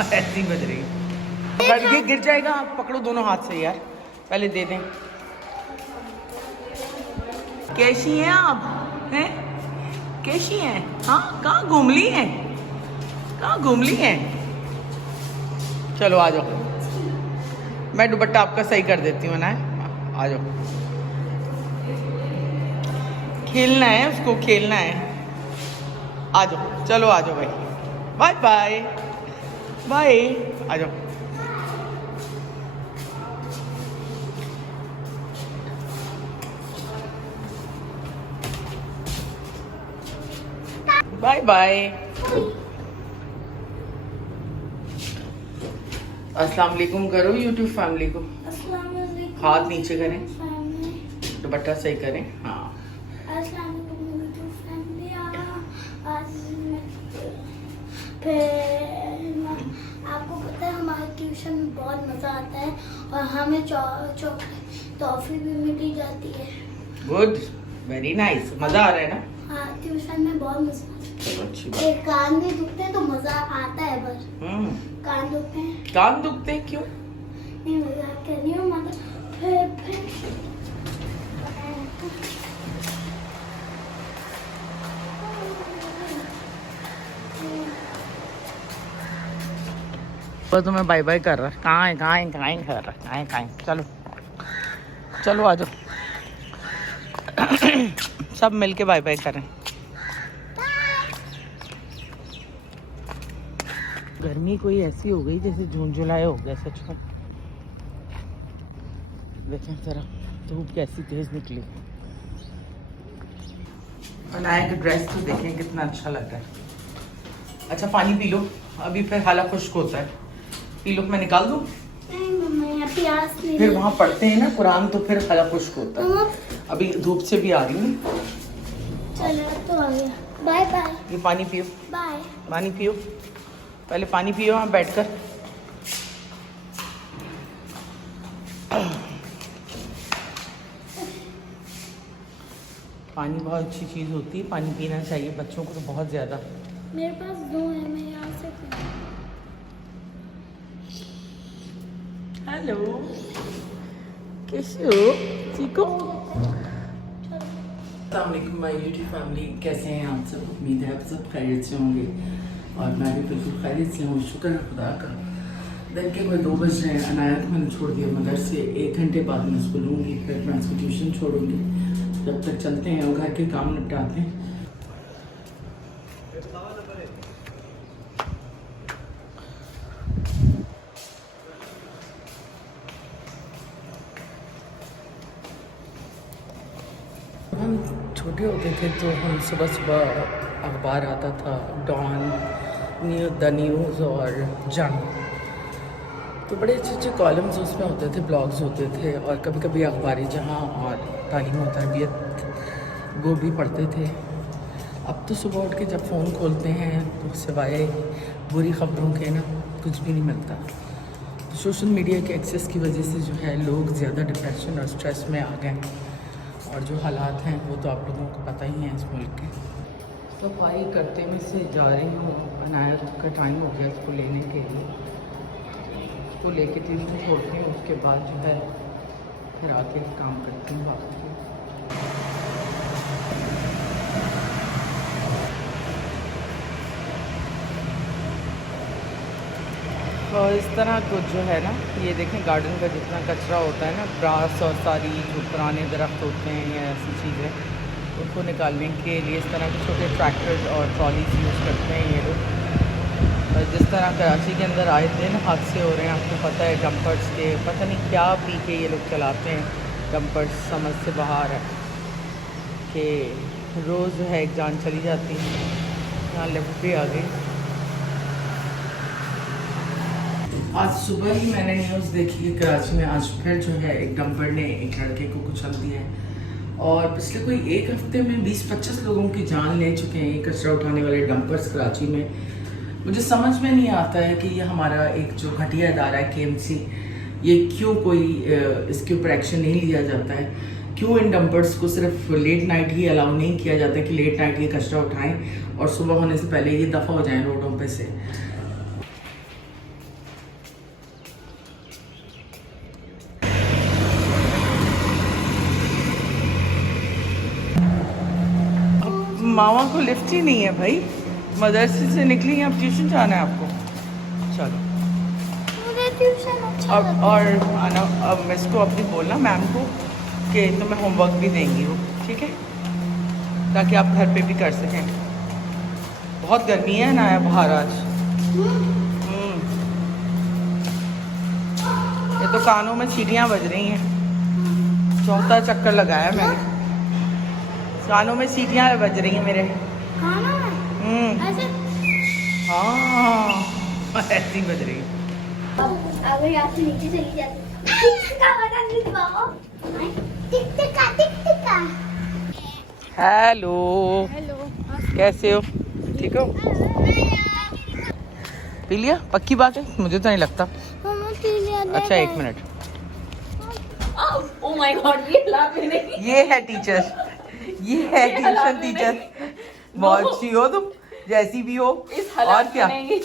ऐसी बज रही है। ये गिर जाएगा, आप पकड़ो दोनों हाथ से यार, पहले दे दें। कैसी हैं आप? हैं कैसी हैं? हाँ, कहाँ घूम ली हैं? कहाँ घूम ली हैं? चलो आ जाओ, मैं दुपट्टा आपका सही कर देती हूँ ना। आ जाओ, खेलना है उसको, खेलना है। आ जाओ, चलो आ जाओ भाई, बाय बाय बाय, आ जाओ। Bye bye. अस्सलाम वालेकुम करो यूट्यूब फैमिली को। अस्सलाम वालेकुम। हाथ नीचे करें, दुपट्टा सही करें। हाँ, अस्सलाम वालेकुम यूट्यूब फैमिली। आज फिर आपको पता है हमारे ट्यूशन में बहुत मज़ा आता है और हमें चॉकलेट टॉफ़ी भी मिली जाती है। Good, very nice. मज़ा आ रहा है ना? हाँ, ट्यूशन में बहुत मज़ा आता है। चलो अच्छी बात। एक कान भी दुखते हैं तो मज़ा आता है, बस कान दुखते हैं। कान दुखते हैं क्यों? नहीं, मज़ाक कर रही हूँ, मतलब फिर बस तुम्हें बाय बाय कर रहा है। कहाँ है कहाँ है कहाँ है कर रहा है, कहाँ है कहाँ है? चलो चलो आ जाओ। सब मिलके बाय बाय करें। गर्मी कोई ऐसी हो गई जैसे जून जुलाई हो गया सच में। देखें जरा धूप कैसी तेज निकली। अनाया का ड्रेस तो देखें कितना अच्छा लग रहा है। अच्छा पानी पी लो, अभी फिर हाला खुश्क होता है। पी लो, मैं निकाल दूँ? नहीं मम्मा, यहाँ प्यास नहीं। फिर वहाँ पढ़ते हैं ना कुरान, तो फिर हाला खुश्क होता है। अभी धूप से भी आ रही हूँ। चलो तो आ गया, बाय बाय। ये पानी पियो, बाय। पानी पियो, पहले पानी पियो वहाँ बैठकर। पानी बहुत अच्छी चीज़ होती है, पानी पीना चाहिए बच्चों को तो बहुत ज़्यादा। मेरे पास दो है, मैं यहाँ से हेलो, कैसे हो? ठीक हो? अस्सलाम वालेकुम माय यूट्यूब फैमिली, कैसे हैं आप सब? उम्मीद है आप सब खैरियत से होंगे और मैं भी बिल्कुल खैरियत से हूँ। शुक्र है खुदा का। दिन के कोई 2 बज रहे हैं। अनाया को मैंने छोड़ दिया मदरसे, 1 घंटे बाद मैं उसको लूँगी, फिर मैं उसको ट्यूशन छोड़ूंगी। जब तक चलते हैं और घर के काम निपटाते हैं। हम छोटे होते थे तो हम सुबह सुबह अखबार आता था, डॉन, द न्यूज़ और जंग, तो बड़े अच्छे अच्छे कॉलम्स उसमें होते थे, ब्लॉग्स होते थे और कभी कभी अखबारी जहां और तालीम और तरबियत वो भी पढ़ते थे। अब तो सुबह उठ के जब फ़ोन खोलते हैं तो सिवाय बुरी ख़बरों के ना कुछ भी नहीं मिलता। तो सोशल मीडिया के एक्सेस की वजह से जो है लोग ज़्यादा डिप्रेशन और स्ट्रेस में आ गए और जो हालात हैं वो तो आप लोगों को पता ही है इस मुल्क के। सफाई करते में से जा रही हूँ, अनाया का टाइम हो गया इसको लेने के लिए, उसको लेके ट्यूशन छोड़ती हूँ, उसके बाद जो है फिर आके काम करती हूँ बाकी। और इस तरह कुछ जो है ना, ये देखें गार्डन का जितना कचरा होता है ना, ग्रास और सारी जो पुराने दरख्त होते हैं या ऐसी चीज़ें, उनको निकालने के लिए इस तरह के छोटे ट्रैक्टर्स और ट्रॉलीज यूज़ करते हैं ये लोग। और जिस तरह कराची के अंदर आए दिन हादसे हो रहे हैं, आपको पता है, डंपर्स के पता नहीं क्या पी के ये लोग चलाते हैं। डंपर्स समझ से बाहर है कि रोज़ जो है एक जान चली जाती है। यहाँ लिफ्ट भी आ गई। आज सुबह ही मैंने न्यूज़ देखी है कराची में आज फिर जो है एक डंपर ने एक लड़के को कुचल दिया है और पिछले कोई 1 हफ्ते में 20-25 लोगों की जान ले चुके हैं ये कचरा उठाने वाले डंपर्स कराची में। मुझे समझ में नहीं आता है कि ये हमारा एक जो घटिया अदारा है KMC, ये क्यों कोई इसके ऊपर एक्शन नहीं लिया जाता है। क्यों इन डंपर्स को सिर्फ लेट नाइट ही अलाउ नहीं किया जाता है कि लेट नाइट ये कचरा उठाएं और सुबह होने से पहले ये दफ़ा हो जाएं रोडों पे से। मामा को लिफ्ट ही नहीं है भाई, मदरसे से निकली हैं, अब ट्यूशन जाना है आपको। चलो मुझे ट्यूशन अच्छा अब, लगता और है। आना अब मिस को अपनी बोलना मैम को कि तुम्हें होमवर्क भी देंगी वो, ठीक है, ताकि आप घर पे भी कर सकें। बहुत गर्मी है ना है बाहर आज। ये तो कानों में सीढ़ियाँ बज रही हैं, चौथा चक्कर लगाया मैंने, कानों में सीढ़ियाँ बज रही हैं मेरे। खाना है ऐसे। हाँ ऐसी बज रही है। अगर यहाँ से नीचे चली जाती टिक-टिका बता नहीं दबाओ। टिक-टिका टिक-टिका। हेलो, हेलो कैसे हो? ठीक हो? पी लिया? पक्की बात है, मुझे तो नहीं लगता। अच्छा एक मिनट। Oh my God, ये ला पे नहीं। ये है टीचर, ये है ट्यूशन टीचर। बहुत अच्छी हो तुम, जैसी भी हो। इस और हालात क्या, में नहीं।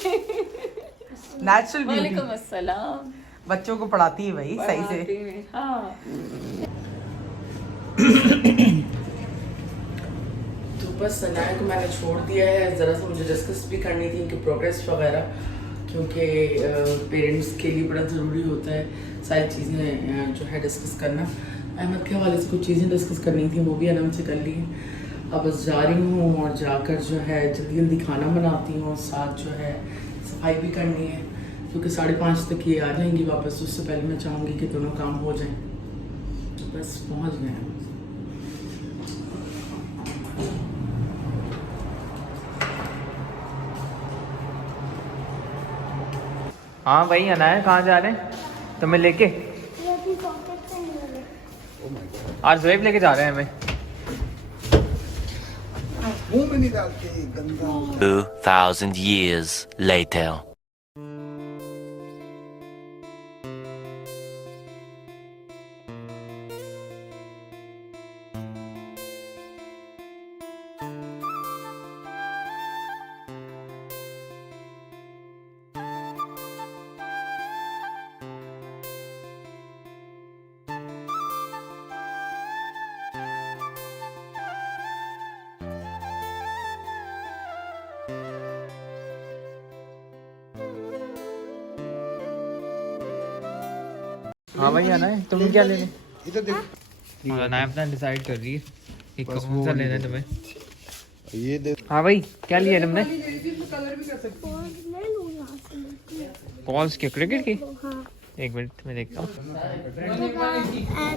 Natural beauty. वालेकुम अस्सलाम। बच्चों को पढ़ाती है भाई सही से। पढ़ाती में, हाँ। तो बस सनाया को मैंने छोड़ दिया है, ज़रा सा मुझे डिस्कस भी करनी थी इनकी प्रोग्रेस वगैरह, क्योंकि पेरेंट्स के लिए बड़ा ज़रूरी होता है सारी चीज़ें जो है डिस्कस करना। अहमद के हवाले से कुछ चीज़ें डिस्कस करनी थी, वो भी आराम से कर ली। अब बस जा रही हूँ और जाकर जो है जल्दी जल्दी खाना बनाती हूँ, साथ जो है सफाई भी करनी है, क्योंकि 5:30 तक ये आ जाएंगी वापस। उससे पहले मैं चाहूँगी कि दोनों काम हो जाएं। तो बस पहुँच गए हैं। हाँ भाई आना है, कहाँ जा रहे हैं तुम्हें लेके? ये भी पॉकेट से नहीं आज ज़ुएब लेके जा रहे हैं हमें। मुंह में नहीं डालते गंदा। 2,000 years later. हाँ भाई आना है, तुम क्या लेने? इधर देख, हाँ ना अपना डिसाइड कर रही है कि बस कौन वो सा वाली लेना है दे। तुम्हें। ये देख। हाँ भाई क्या लिया तुमने? ले लूँ यहाँ से। बॉल्स के क्रिकेट की? हाँ। एक मिनट मैं देखता हूँ।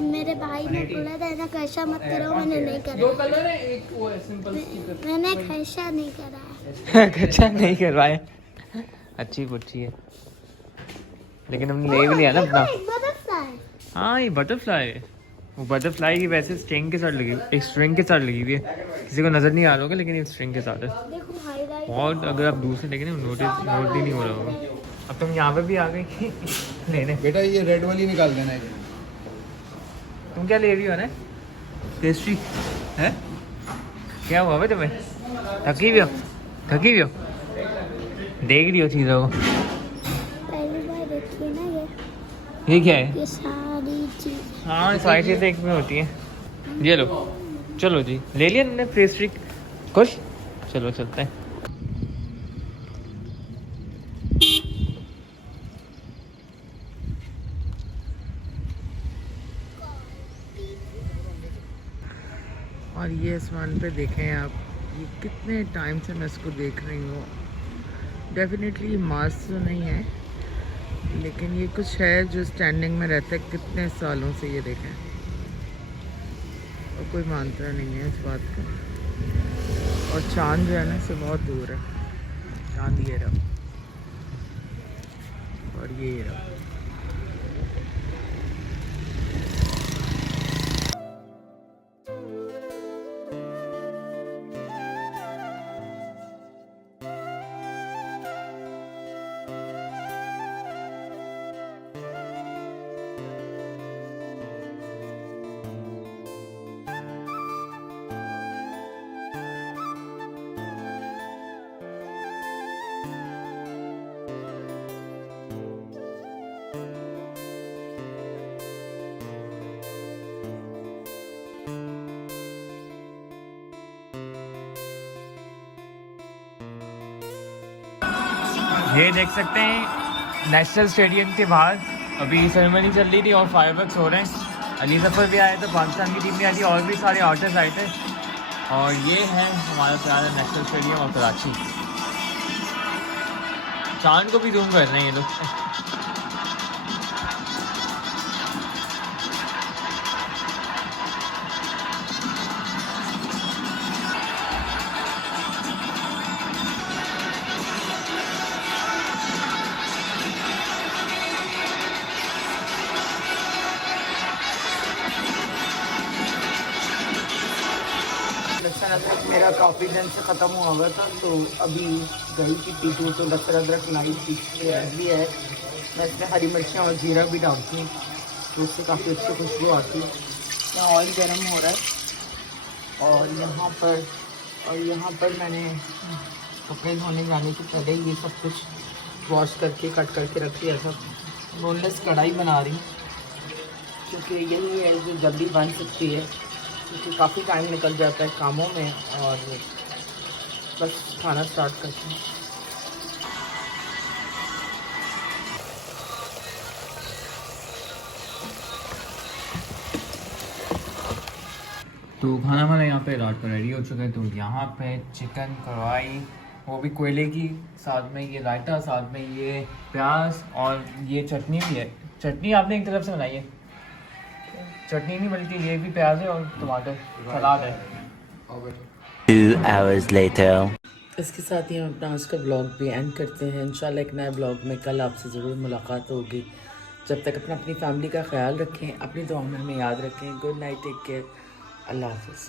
मेरे भाई ने बोला था ना खर्चा मत करो, मैंने नहीं करा। कलर है, एक वो है सिंपल मैंने खर्चा नहीं करा। अच्छा नहीं करवाए, अच्छी पुच्छी है, लेकिन हमने ले भी लिया ना अपना। बटरफ्लाई। हाँ ये बटरफ्लाई है, वो बटरफ्लाई की वैसे स्ट्रिंग के साथ लगी, एक स्ट्रिंग के साथ लगी हुई है, किसी को नज़र नहीं आ रहा होगा लेकिन ये स्ट्रिंग के साथ है। देखो हाईलाइट। और अगर आप दूर से देखें ना नोट ही नहीं हो रहा होगा। अब तुम यहाँ पे भी आ गई लेने। बेटा ये रेड वाली निकाल देना है। तुम क्या ले रही हो ना? पेस्ट्री है? क्या हुआ भाई तुम्हें? थकी भी हो? थकी भी हो? देख रही हो चीज़ों को? पहली बार देखी है ना ये। ये क्या है? ये सारी चीज। हाँ सारी चीज़ें एक में होती हैं। ये लो, चलो जी ले लिया तुमने पेस्ट्री, खुश? चलो चलते हैं। और ये आसमान पे देखें आप, ये कितने टाइम से मैं इसको देख रही हूँ। डेफिनेटली ये मार्स तो नहीं है, लेकिन ये कुछ है जो स्टैंडिंग में रहता है कितने सालों से, ये देखें। और कोई मानता नहीं है इस बात को। और चांद जो है ना इससे बहुत दूर है। चांद ये रहा और ये रहा। ये देख सकते हैं नेशनल स्टेडियम के बाहर अभी सेरेमनी चल रही थी और फायरवर्क्स हो रहे हैं। अली जफ़र भी आए थे, पाकिस्तान की टीम भी आई थी और भी सारे आर्टिस्ट आए थे। और ये है हमारा प्यारा नेशनल स्टेडियम और कराची। चांद को भी जूम कर रहे हैं ये लोग। लहसुन अदरक मेरा काफ़ी दिन से ख़त्म हुआ हुआ था, तो अभी दही की पीटू तो लहसुन अदरक लाई पीछे भी है। मैं इसमें हरी मिर्चियाँ और जीरा भी डालती हूँ, तो उससे काफ़ी अच्छी खुशबू आती है। यहाँ ऑयल गर्म हो रहा है और यहाँ पर मैंने कपड़े धोने जाने से पहले ये सब कुछ वॉश करके कट करके रख लिया था। बोनलेस कढ़ाई बना रही हूँ क्योंकि यही है जो जल्दी बन सकती है, क्योंकि काफ़ी टाइम निकल जाता है कामों में और बस खाना स्टार्ट करते हैं। तो खाना वाला यहाँ पे रात पर रेडी हो चुका है। तो यहाँ पे चिकन कढ़ाई, वो भी कोयले की, साथ में ये रायता, साथ में ये प्याज और ये चटनी भी है। चटनी आपने एक तरफ से बनाई है, चटनी नहीं बल्कि ये भी प्याज है और टमाटर, सलाद है। 2 hours later. इसके साथ ही हम अपना आज का ब्लॉग भी एंड करते हैं। इंशाल्लाह एक नए ब्लॉग में कल आपसे ज़रूर मुलाकात होगी। जब तक अपनी फैमिली का ख्याल रखें, अपनी दुआ में हमें याद रखें। गुड नाइट, टेक केयर, अल्लाह हाफ़िज़।